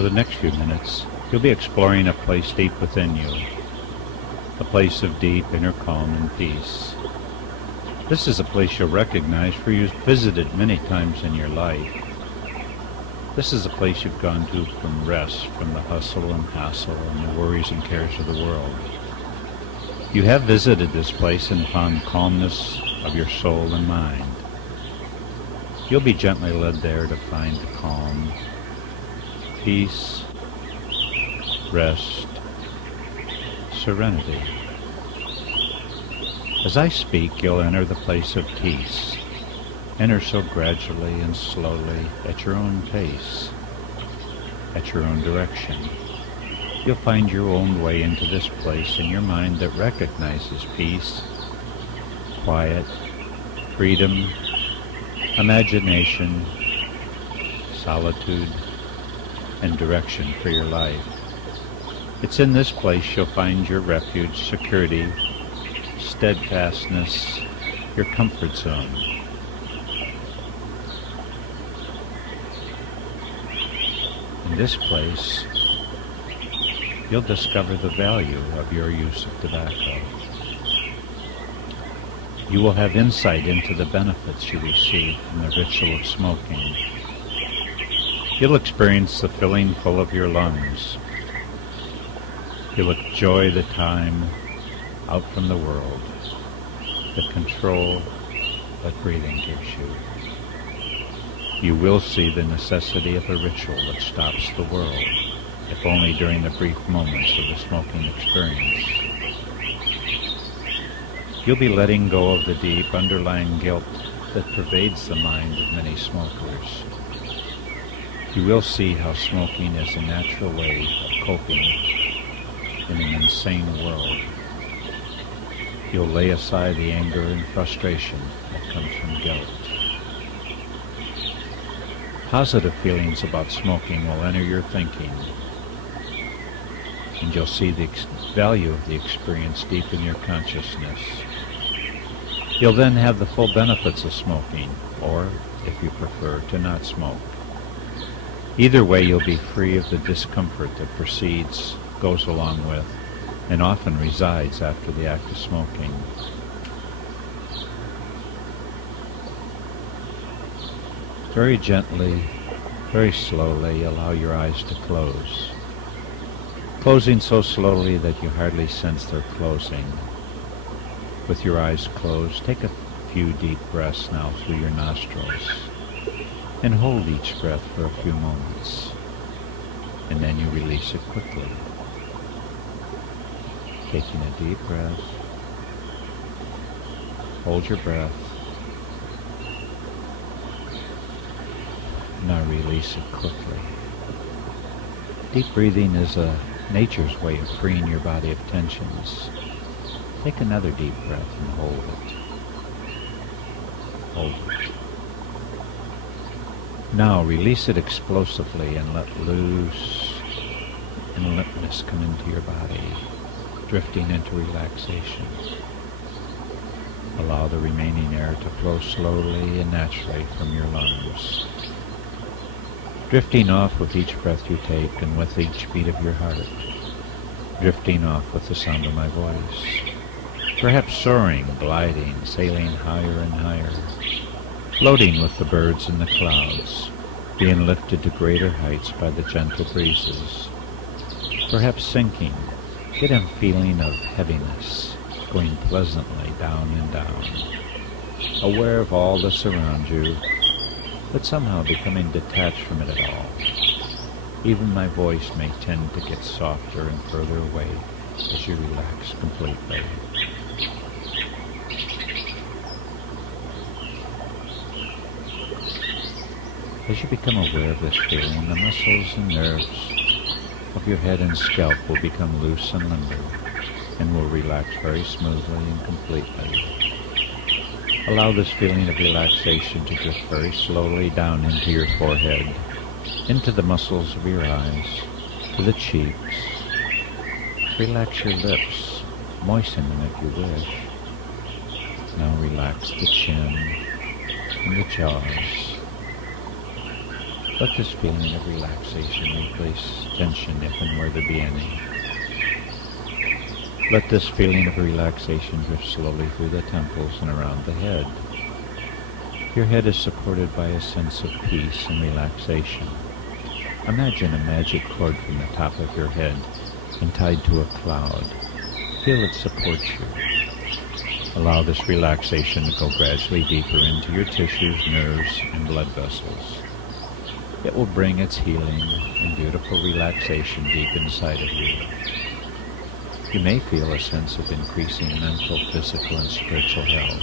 For the next few minutes, you'll be exploring a place deep within you, a place of deep inner calm and peace. This is a place you'll recognize, for you've visited many times in your life. This is a place you've gone to from rest, from the hustle and hassle and the worries and cares of the world. You have visited this place and found calmness of your soul and mind. You'll be gently led there to find calm, peace, rest, serenity. As I speak, you'll enter the place of peace. Enter so gradually and slowly at your own pace, at your own direction. You'll find your own way into this place in your mind that recognizes peace, quiet, freedom, imagination, solitude, and direction for your life. It's in this place you'll find your refuge, security, steadfastness, your comfort zone. In this place, you'll discover the value of your use of tobacco. You will have insight into the benefits you receive from the ritual of smoking. You'll experience the filling full of your lungs. You'll enjoy the time out from the world, the control that breathing gives you. You will see the necessity of a ritual that stops the world, if only during the brief moments of the smoking experience. You'll be letting go of the deep underlying guilt that pervades the mind of many smokers. You will see how smoking is a natural way of coping in an insane world. You'll lay aside the anger and frustration that comes from guilt. Positive feelings about smoking will enter your thinking, and you'll see the value of the experience deep in your consciousness. You'll then have the full benefits of smoking, or, if you prefer, to not smoke. Either way, you'll be free of the discomfort that precedes, goes along with, and often resides after the act of smoking. Very gently, very slowly, allow your eyes to close. Closing so slowly that you hardly sense their closing. With your eyes closed, take a few deep breaths now through your nostrils, and hold each breath for a few moments, and then you release it quickly. Taking a deep breath, hold your breath, now release it quickly. Deep breathing is nature's way of freeing your body of tensions. Take another deep breath and hold it. Hold it. Now release it explosively and let loose and limpness come into your body, drifting into relaxation. Allow the remaining air to flow slowly and naturally from your lungs, drifting off with each breath you take and with each beat of your heart, drifting off with the sound of my voice, perhaps soaring, gliding, sailing higher and higher, floating with the birds in the clouds, being lifted to greater heights by the gentle breezes, perhaps sinking, get a feeling of heaviness, going pleasantly down and down, aware of all that's around you, but somehow becoming detached from it at all. Even my voice may tend to get softer and further away as you relax completely. As you become aware of this feeling, the muscles and nerves of your head and scalp will become loose and limber, and will relax very smoothly and completely. Allow this feeling of relaxation to drift very slowly down into your forehead, into the muscles of your eyes, to the cheeks. Relax your lips, moisten them if you wish. Now relax the chin and the jaws. Let this feeling of relaxation replace tension if and where there be any. Let this feeling of relaxation drift slowly through the temples and around the head. Your head is supported by a sense of peace and relaxation. Imagine a magic cord from the top of your head and tied to a cloud. Feel it support you. Allow this relaxation to go gradually deeper into your tissues, nerves, and blood vessels. It will bring its healing and beautiful relaxation deep inside of you. You may feel a sense of increasing mental, physical, and spiritual health.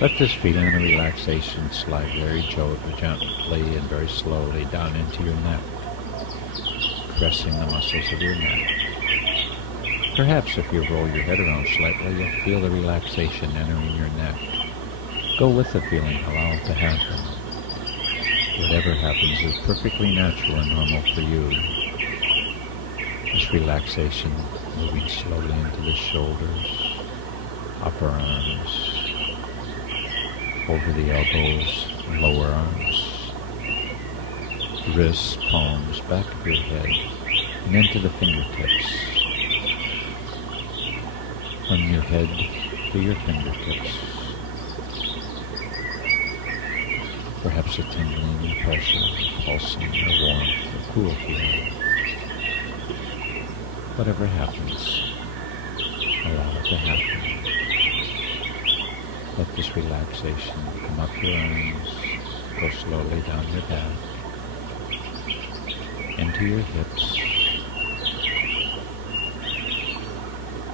Let this feeling of relaxation slide very gently and very slowly down into your neck, caressing the muscles of your neck. Perhaps if you roll your head around slightly, you'll feel the relaxation entering your neck. Go with the feeling, allow it to happen. Whatever happens is perfectly natural and normal for you. This relaxation moving slowly into the shoulders, upper arms, over the elbows, lower arms, wrists, palms, back of your head, and into the fingertips. From your head to your fingertips. Perhaps a tingling, pressure, pulsing, or warmth, or cool feeling. Whatever happens, allow it to happen. Let this relaxation come up your arms, go slowly down your back, into your hips,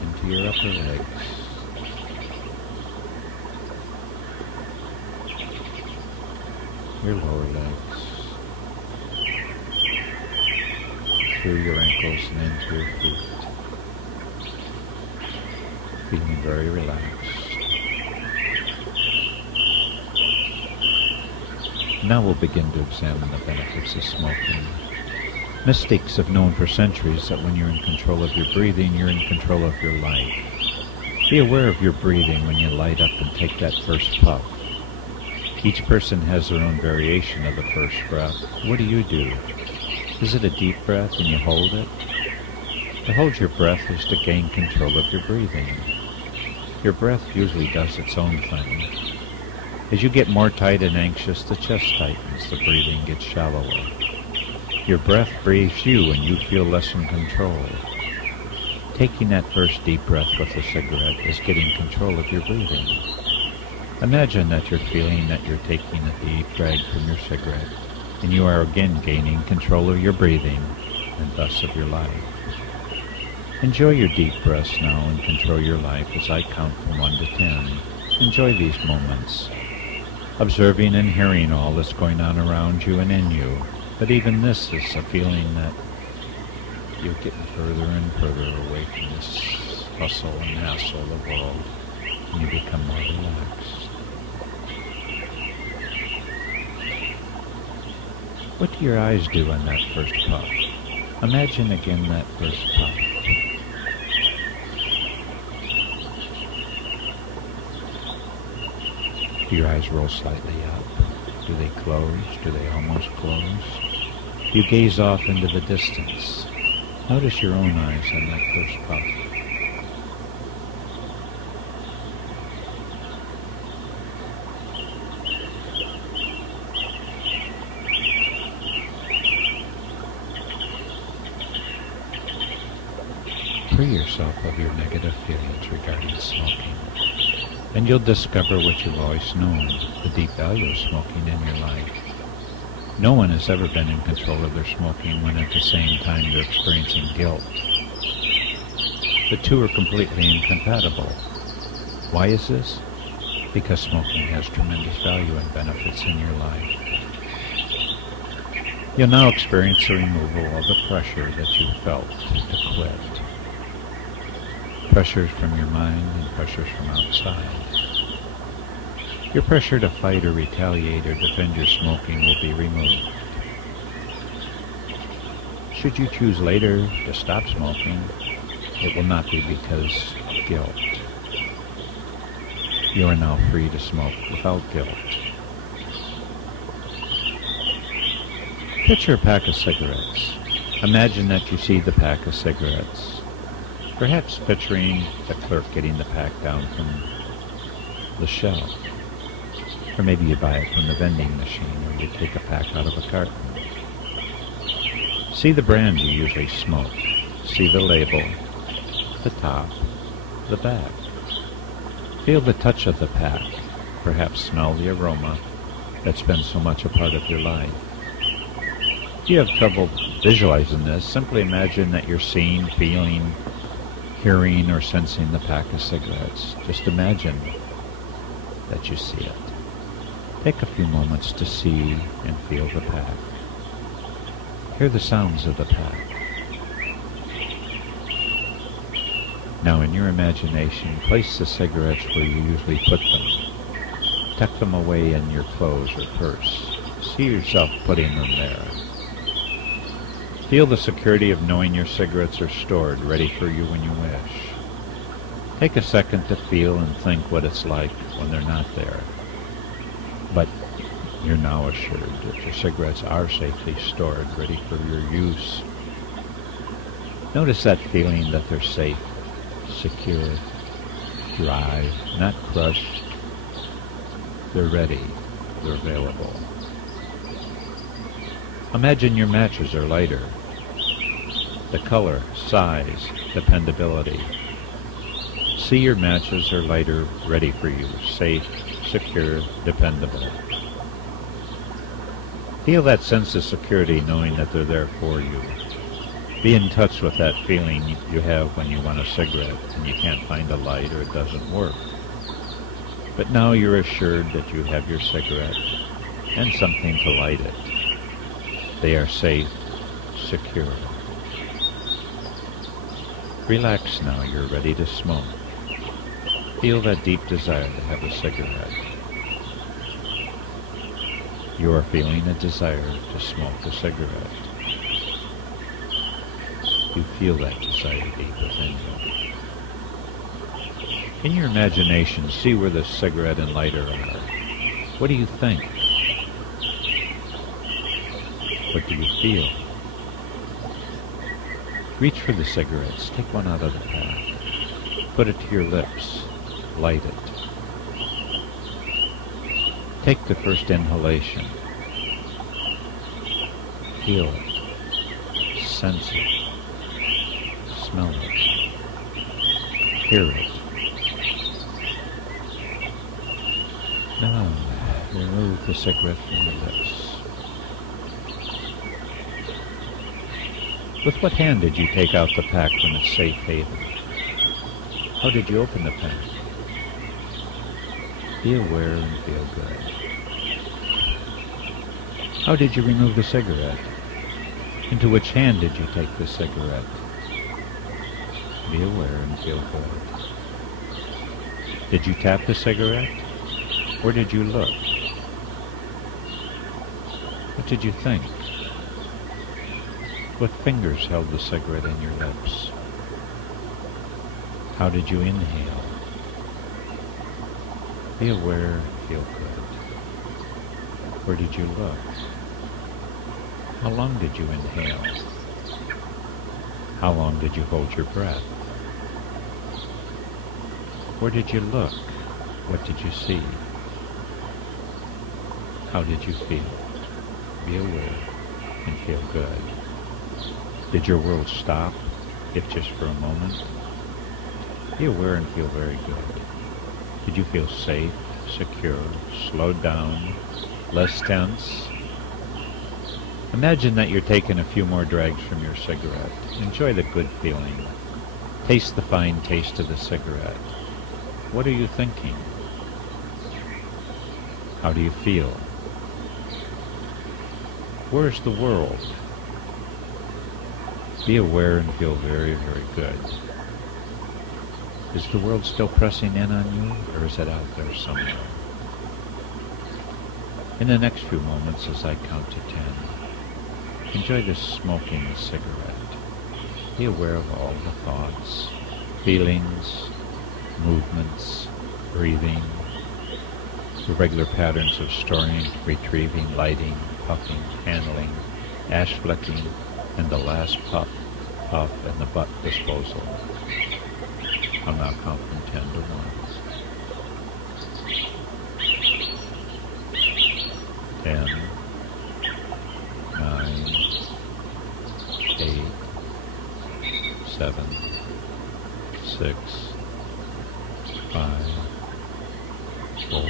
into your upper legs, your lower legs, through your ankles and into your feet, feeling very relaxed. Now we'll begin to examine the benefits of smoking. Mystics have known for centuries that when you're in control of your breathing, you're in control of your life. Be aware of your breathing when you light up and take that first puff. Each person has their own variation of the first breath. What do? Is it a deep breath and you hold it? To hold your breath is to gain control of your breathing. Your breath usually does its own thing. As you get more tight and anxious, the chest tightens, the breathing gets shallower. Your breath briefs you and you feel less in control. Taking that first deep breath with a cigarette is getting control of your breathing. Imagine that you're feeling that you're taking a deep drag from your cigarette, and you are again gaining control of your breathing, and thus of your life. Enjoy your deep breaths now and control your life as I count from 1 to 10. Enjoy these moments, observing and hearing all that's going on around you and in you. But even this is a feeling that you're getting further and further away from this hustle and hassle of the world, and you become more relaxed. What do your eyes do on that first puff? Imagine again that first puff. Do your eyes roll slightly up? Do they close? Do they almost close? You gaze off into the distance. Notice your own eyes on that first puff. Free yourself of your negative feelings regarding smoking, and you'll discover what you've always known, the deep value of smoking in your life. No one has ever been in control of their smoking when at the same time they're experiencing guilt. The two are completely incompatible. Why is this? Because smoking has tremendous value and benefits in your life. You'll now experience the removal of the pressure that you felt to quit. Pressures from your mind and pressures from outside. Your pressure to fight or retaliate or defend your smoking will be removed. Should you choose later to stop smoking, it will not be because of guilt. You are now free to smoke without guilt. Picture a pack of cigarettes. Imagine that you see the pack of cigarettes. Perhaps picturing the clerk getting the pack down from the shelf. Or maybe you buy it from the vending machine, or you take a pack out of a carton. See the brand you usually smoke. See the label, the top, the back. Feel the touch of the pack. Perhaps smell the aroma that's been so much a part of your life. If you have trouble visualizing this, simply imagine that you're seeing, feeling, hearing, or sensing the pack of cigarettes. Just imagine that you see it. Take a few moments to see and feel the pack. Hear the sounds of the pack. Now in your imagination, place the cigarettes where you usually put them. Tuck them away in your clothes or purse. See yourself putting them there. Feel the security of knowing your cigarettes are stored, ready for you when you wish. Take a second to feel and think what it's like when they're not there. But you're now assured that your cigarettes are safely stored, ready for your use. Notice that feeling that they're safe, secure, dry, not crushed. They're ready. They're available. Imagine your matches are lighter. The color, size, dependability. See your matches are lighter, ready for you, safe, secure, dependable. Feel that sense of security knowing that they're there for you. Be in touch with that feeling you have when you want a cigarette and you can't find a light or it doesn't work. But now you're assured that you have your cigarette and something to light it. They are safe, secure. Relax now, you're ready to smoke. Feel that deep desire to have a cigarette. You are feeling a desire to smoke a cigarette. You feel that desire deep within you. In your imagination, see where the cigarette and lighter are. What do you think? What do you feel? Reach for the cigarettes. Take one out of the pack. Put it to your lips. Light it. Take the first inhalation. Feel it. Sense it. Smell it. Hear it. Now, remove the cigarette from your lips. With what hand did you take out the pack from its safe haven? How did you open the pack? Be aware and feel good. How did you remove the cigarette? Into which hand did you take the cigarette? Be aware and feel good. Did you tap the cigarette? Or did you look? What did you think? What fingers held the cigarette in your lips? How did you inhale? Be aware and feel good. Where did you look? How long did you inhale? How long did you hold your breath? Where did you look? What did you see? How did you feel? Be aware and feel good. Did your world stop, if just for a moment? Be aware and feel very good. Did you feel safe, secure, slowed down, less tense? Imagine that you're taking a few more drags from your cigarette. Enjoy the good feeling. Taste the fine taste of the cigarette. What are you thinking? How do you feel? Where's the world? Be aware and feel very, very good. Is the world still pressing in on you, or is it out there somewhere? In the next few moments, as I count to 10, enjoy the smoking the cigarette. Be aware of all the thoughts, feelings, movements, breathing, the regular patterns of storing, retrieving, lighting, puffing, handling, ash flicking, and the last puff and the butt disposal. I'll now count from 10 to 1. 10, 9, 8, 7, 6, 5, 4,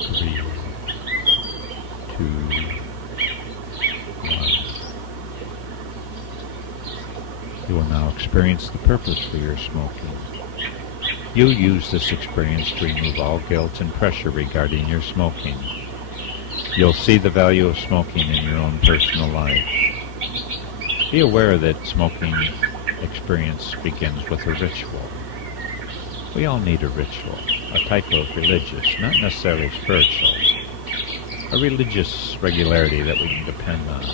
3, 2, 1. You will now experience the purpose for your smoking. You use this experience to remove all guilt and pressure regarding your smoking. You'll see the value of smoking in your own personal life. Be aware that smoking experience begins with a ritual. We all need a ritual, a type of religious, not necessarily spiritual, a religious regularity that we can depend on.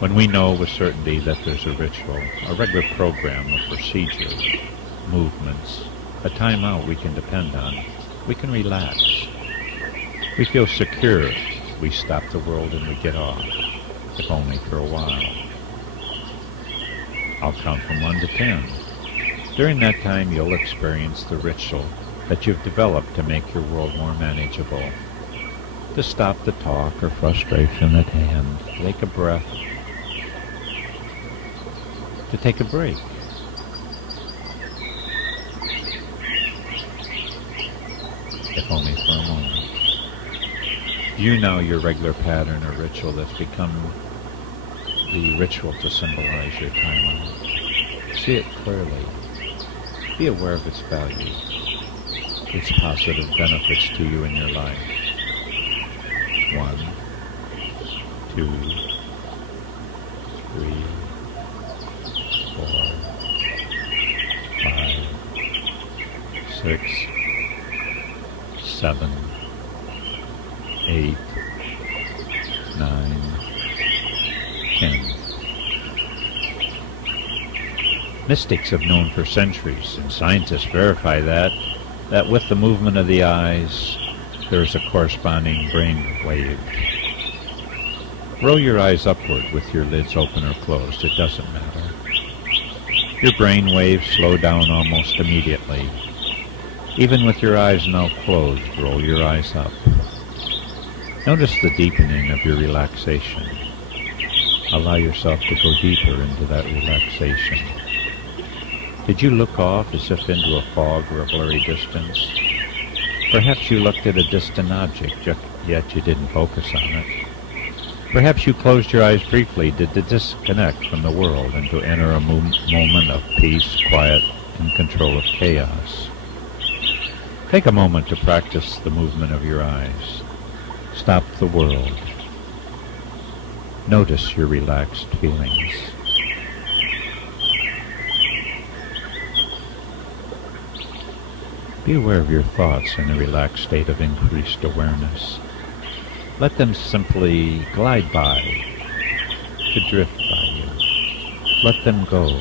When we know with certainty that there's a ritual, a regular program of procedure, movements, a time out we can depend on, we can relax. We feel secure. We stop the world and we get off, if only for a while. I'll count from 1 to 10. During that time, you'll experience the ritual that you've developed to make your world more manageable. To stop the talk or frustration at hand, take a breath, to take a break. If only for a moment. You know your regular pattern or ritual that's become the ritual to symbolize your time out. See it clearly. Be aware of its value, its positive benefits to you in your life. 1, 2, 3, 4, 5, 6, 7, 8, 9, 10. Mystics have known for centuries, and scientists verify that with the movement of the eyes, there is a corresponding brain wave. Roll your eyes upward with your lids open or closed, it doesn't matter. Your brain waves slow down almost immediately. Even with your eyes now closed, roll your eyes up. Notice the deepening of your relaxation. Allow yourself to go deeper into that relaxation. Did you look off as if into a fog or a blurry distance? Perhaps you looked at a distant object, yet you didn't focus on it. Perhaps you closed your eyes briefly to disconnect from the world and to enter a moment of peace, quiet, and control of chaos. Take a moment to practice the movement of your eyes. Stop the world. Notice your relaxed feelings. Be aware of your thoughts in a relaxed state of increased awareness. Let them simply glide by, to drift by you. Let them go.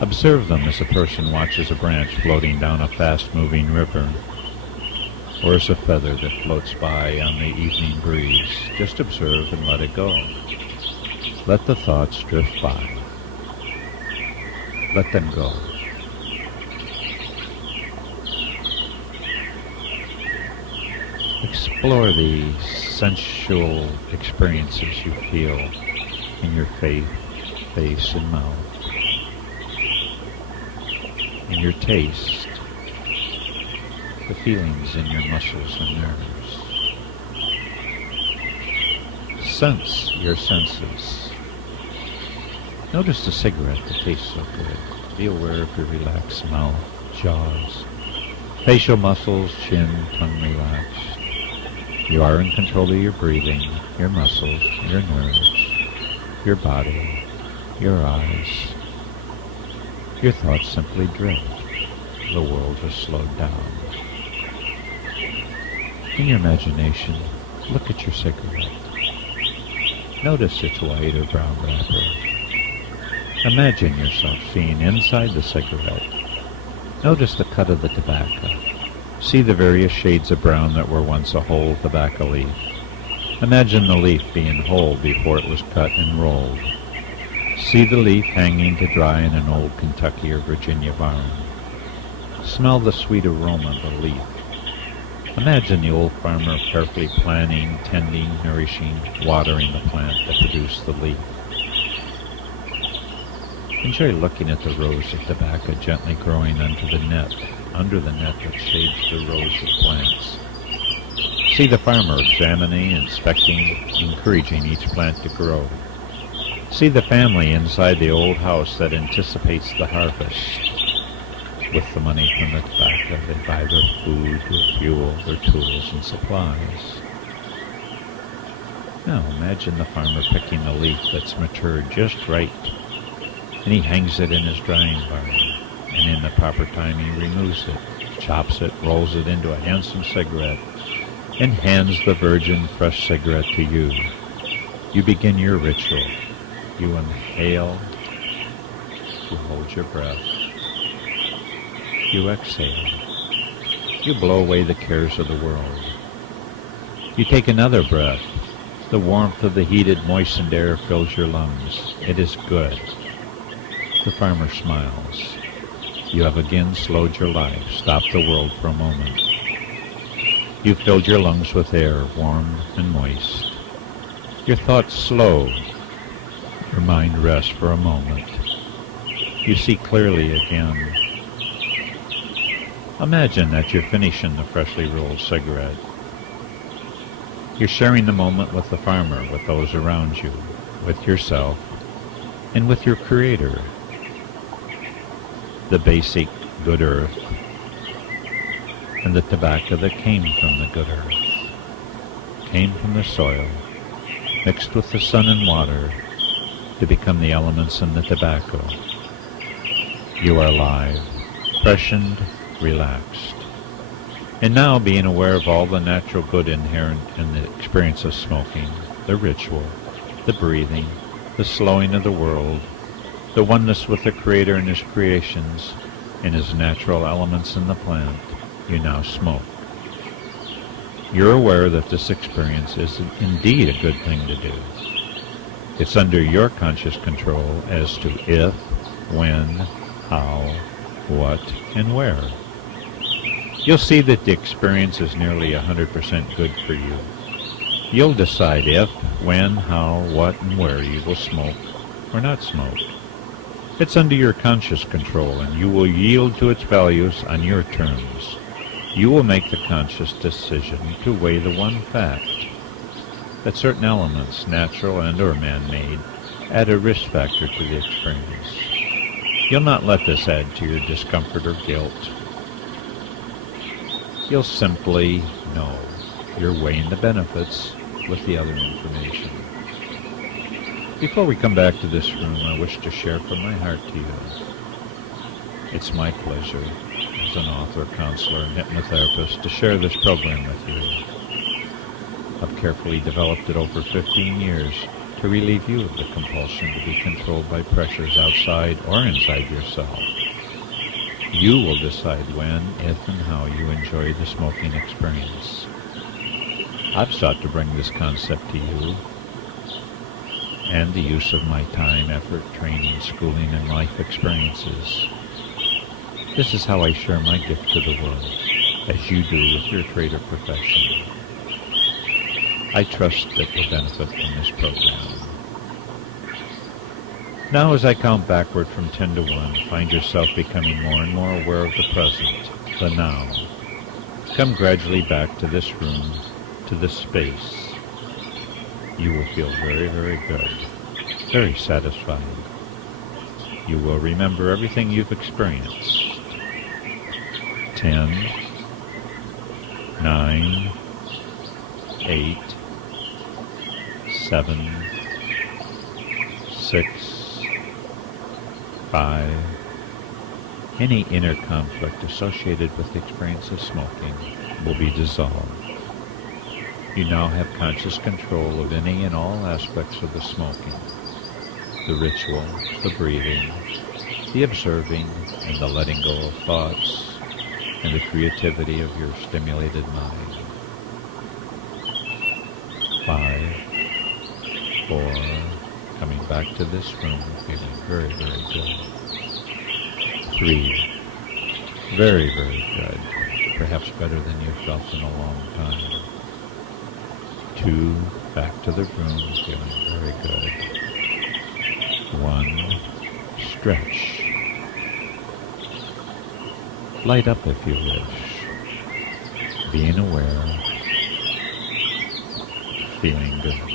Observe them as a person watches a branch floating down a fast-moving river, or as a feather that floats by on the evening breeze. Just observe and let it go. Let the thoughts drift by. Let them go. Explore the sensual experiences you feel in your face and mouth, in your taste, the feelings in your muscles and nerves. Sense your senses. Notice the cigarette that tastes so good. Be aware of your relaxed mouth, jaws, facial muscles, chin, tongue relaxed. You are in control of your breathing, your muscles, your nerves, your body, your eyes. Your thoughts simply drift. The world has slowed down. In your imagination, look at your cigarette. Notice its white or brown wrapper. Imagine yourself seeing inside the cigarette. Notice the cut of the tobacco. See the various shades of brown that were once a whole tobacco leaf. Imagine the leaf being whole before it was cut and rolled. See the leaf hanging to dry in an old Kentucky or Virginia barn. Smell the sweet aroma of the leaf. Imagine the old farmer carefully planting, tending, nourishing, watering the plant that produced the leaf. Enjoy looking at the rows of tobacco gently growing under the net that shades the rows of plants. See the farmer examining, inspecting, encouraging each plant to grow. See the family inside the old house that anticipates the harvest. With the money from the tobacco, they buy their food, their fuel, their tools and supplies. Now imagine the farmer picking the leaf that's matured just right, and he hangs it in his drying barn, and in the proper time he removes it, chops it, rolls it into a handsome cigarette, and hands the virgin fresh cigarette to you. You begin your ritual. You inhale, you hold your breath, you exhale, you blow away the cares of the world. You take another breath. The warmth of the heated, moistened air fills your lungs. It is good. The farmer smiles. You have again slowed your life, stopped the world for a moment. You filled your lungs with air, warm and moist. Your thoughts slow. Your mind rests for a moment. You see clearly again. Imagine that you're finishing the freshly rolled cigarette. You're sharing the moment with the farmer, with those around you, with yourself, and with your Creator. The basic good earth, and the tobacco that came from the good earth, came from the soil, mixed with the sun and water, to become the elements in the tobacco. You are alive, freshened, relaxed. And now, being aware of all the natural good inherent in the experience of smoking, the ritual, the breathing, the slowing of the world, the oneness with the Creator and His creations, and His natural elements in the plant, you now smoke. You're aware that this experience is indeed a good thing to do. It's under your conscious control as to if, when, how, what, and where. You'll see that the experience is nearly 100% good for you. You'll decide if, when, how, what, and where you will smoke or not smoke. It's under your conscious control, and you will yield to its values on your terms. You will make the conscious decision to weigh the one fact that certain elements, natural and or man-made, add a risk factor to the experience. You'll not let this add to your discomfort or guilt. You'll simply know you're weighing the benefits with the other information. Before we come back to this room, I wish to share from my heart to you. It's my pleasure as an author, counselor, and hypnotherapist to share this program with you. I've carefully developed it over 15 years to relieve you of the compulsion to be controlled by pressures outside or inside yourself. You will decide when, if, and how you enjoy the smoking experience. I've sought to bring this concept to you, and the use of my time, effort, training, schooling, and life experiences. This is how I share my gift to the world, as you do with your trade or profession. I trust that you'll benefit from this program. Now, as I count backward from 10 to 1, find yourself becoming more and more aware of the present, the now. Come gradually back to this room, to this space. You will feel very, very good, very satisfied. You will remember everything you've experienced. 10, 9, 8, 7, 6, 5. Any inner conflict associated with the experience of smoking will be dissolved. You now have conscious control of any and all aspects of the smoking, the ritual, the breathing, the observing, and the letting go of thoughts, and the creativity of your stimulated mind. 5, 4, coming back to this room, feeling very, very good. 3, very, very good. Perhaps better than you've felt in a long time. 2, back to the room, feeling very good. 1, stretch. Light up if you wish. Being aware, feeling good.